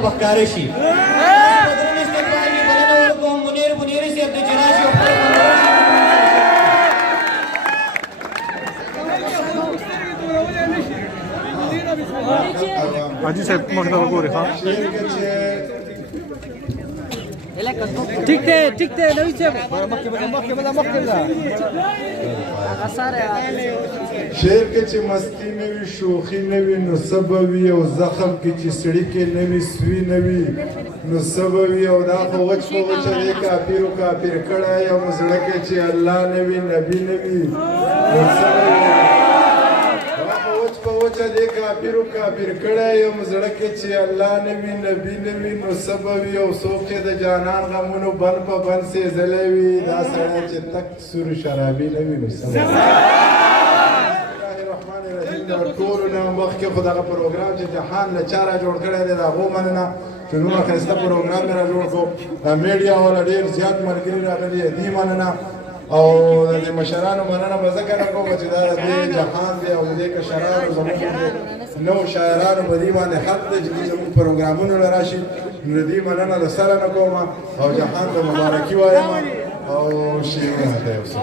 ته بخکاره شي بدرون استقبال کې بلنه ورکوم منیر منیري صاحب د جراشي او خپل حاجی صاحب مخته وګورئ ها ٹھیک ہے نوی صاحب مخکې شعر کې چې مستی نه وي شوخي نه وي نو څه به وي او زخم کې چې سړي کې نه وي سوي نه وي نو څه به وي او دا خو وچ په وچه دی کافر کړی یم زړه کې چې الله نه وي نبي نه وي نو څه به وي دا خو وچ په وچه دی کافر کړی یم زړه کې چې الله نه وي نبي نه وي نو څه به وي او څوک چې د جانان غمونو بند په بند سېزلی وي دا سړی چې تک سور شرابي نه وي نو څه به وي ټولو نه مخکې خو دغه پروګرام چې جهان له چا را جوړ کړی دی د هغو مننه چې دومره ښایسته پروګرام مې را جوړ کړو د میډیا والا ډېر زیات ملګري راغلي دي مننه او د دې مشرانو مننه به ځکه نه کوم چې دا د دې جهان دی او د دې کشرانو زموږ نوو شاعرانو په دې باندې حق دی چې دوی زموږ پروګرامونو له راشي نو د دې مننه له سره نه کوم او جهان ته مبارکي وایم او شعرونه ته یو څه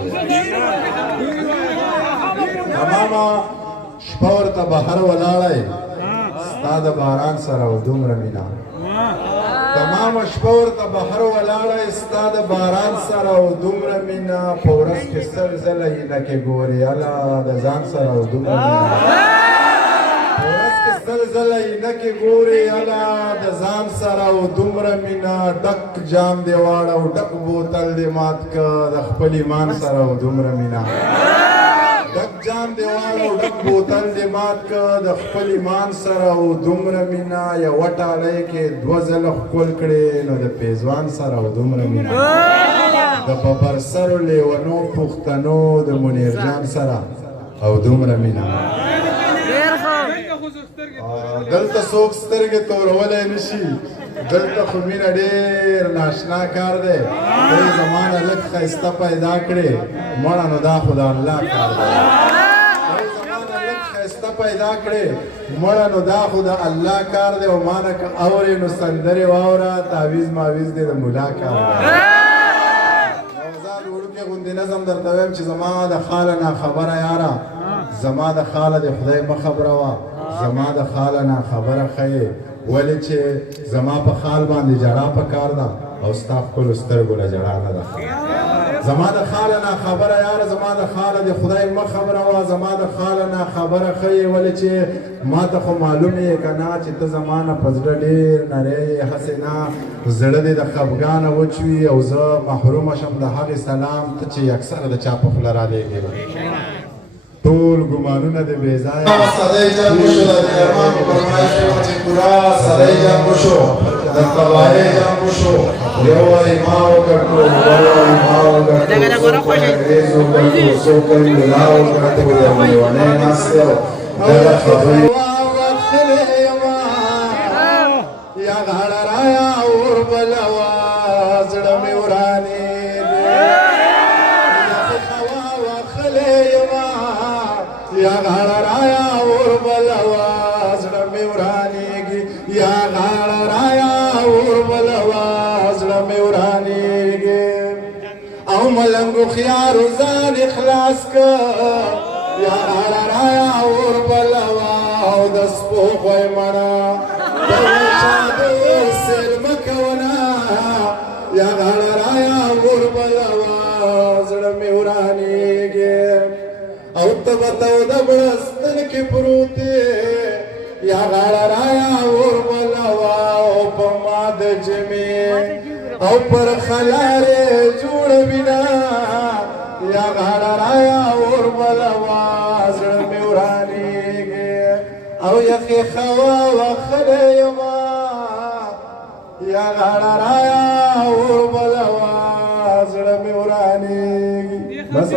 تماما شپه ورته بهر ولاړی ستا د باران سره او دومره مینه تمامه شپه ورته بهر ولاړی ستا د باران سره او دومره مینه په ورځ کې سل ځله عینکې ګورې هله د ځان سره او دومره مینه په ورځ کې سل ځله عینکې ګورې هله د ځان سره او دومره مینه ډک جام دې واړه او ډک بوتل دې مات که د خپل ایمان سره او دومره مینه ډک جام دې واړه ډک بوتل دې مات که د خپل ایمان سره او دومره مینه یوه ټالۍ کې دوه ځله ښکل کړې نو د پېزوان سره او دومره مینه د ببرسرو لیونو پښتنو د منیر جان سره او دومره مینه دلته څوک سترګې تورولی نه شي دلته خو مینه ډېر ناشنا کار دی دی زما نه لږ ښایسته پیدا کړې مړه نو دا خو د الله کار دی دی زما نه لږ ښایسته پیدا کړې مړه نو دا خو د الله کار دی او ما نه که اورې نو سندرې واوره تعویز ماویز دی د ملا کار دی نوزاد وړوکې غوندې نظم درته وایم چې زما د خاله ناخبره یاره زما د خاله د خدای مه خبره وه زما د خاله ناخبره ښیې ولې چې زما په خال باندې جړا پکار ده او ستا ښکلو سترګو له جړا نه ده زما د خاله ناخبره یاره زما د خاله د خدای مه خبره وه زما د خاله ناخبره ښیې ولې چې ما ته خو معلوم یې که نه چې ته زما نه په زړه ډېر نری یې هسې نه زړه دې د خفګانه وچ وي او زه محرومه شم د هغې سلام ته چې اکثره د چا په خوله رالیږې ټول ګمانونه د بې ځایه صدۍ جنګ وشو د درمان په فرمایش کې چې پورا صدۍ جنګ وشو د قبایل جنګ وشو یو وایي ما وګټو بل وایي ما وګټو څوک وایي انګریز وګټو څوک وایي ملا وګټو د لیونۍ ناست دی دغه خبرې یا غاړه رایا اور بلوا زړه مې ورانې یا غاړه رایا اور بلوا زړه مې ورانېږي یا غاړه رایا اور بلوا زړه مې ورانېږي او ملنګ هوښیارو ځان اخلاص که یا غاړه رایا اور بلوا او د سپو خوی مړه د شادو سیل مه کوونه یا غاړه رایا اور بلوا زړه مې ورانېږي او تبتو د بړستن کې پروت یا غاړه رایا اور بلوا او په ما د جمې او پر خلارې جوړ بنا یا غاړه رایا اور بلوا زړه مې ورانېږي او یخې خوا وخلی یما یا غاړه رایا اور بلوا زړه مې ورانېږي بس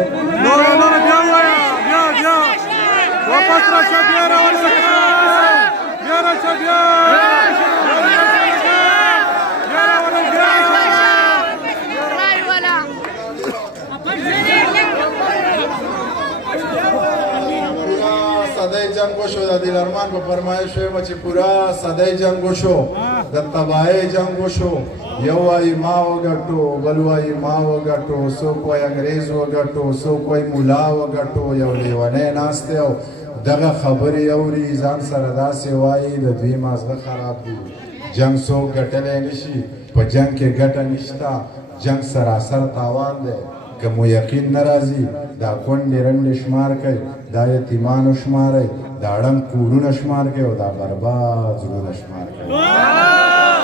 واپس راشه بیا راشه بیا راشه بیا صدۍ جنګ وشو د دلارمان په فرمایش وایم چې پورا صدۍ جنګ وشو د تباهۍ جنګ وشو یو وایي ما وګټو بل وایي ما وګټو څوک وایي انګریز وګټو څوک وایي ملا وګټو یو لیونی ناست دی او دغه خبرې اوري ځان سره داسې وایي د دوی مازغه خراب دي جنګ څوک ګټلی نشي په جنګ کې ګټه نشته جنګ سراسر تاوان دی که مو یقین نه راځي دا کونډې رنډې شمار کوي دا یتیمانو شمارئ دا ړنګ کورونه شمار کوي او دا برباد زړونه شمار کوي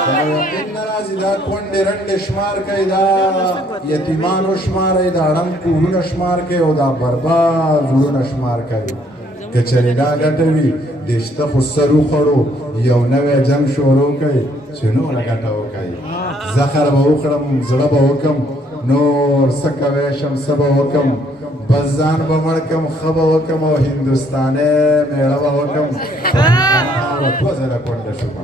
که مو یقین نه راځي دا کونډې رنډې شمار کوي دا یتیمانو شمارئ دا ړنګ کورونه شمار کوي او دا برباد زړونه شمار کوي که چېرې دا ګټه وي د شته خو سر وخوړو یو نوی جنګ شروع کوي چې نوره ګټه وکوي زخر به وکړم زړه به وکم نور څه کوی شم څه به وکم بس ځان به مړ کم ښه به وکم او هندوستانۍ میړه به وکم دوه زره کونډه شومه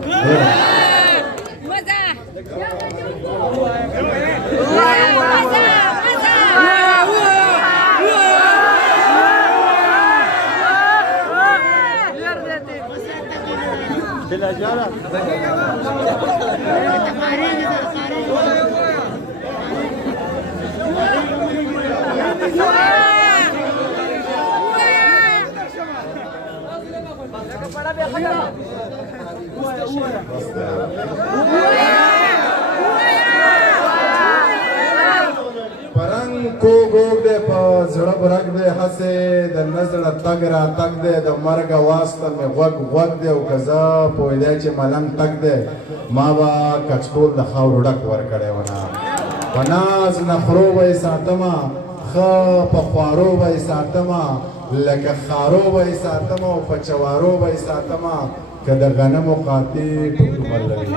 پرنګ کوږ دی په زړه برګ دی هسې د نه زړه تګ راتګ دی د مرګه واسطه مې غوږ غوږ دی او که زه پوهېدی چې ملنګ تګ دی ما به کچکول د خاورو ډک ورکړی ونه په ناز نخرو به یې ساتمه ښه په خوارو به یې ساتمه لکه خارو به یې ساتمه او په چوارو به یې ساتمه که د غنمو قاطع ټوک مل لري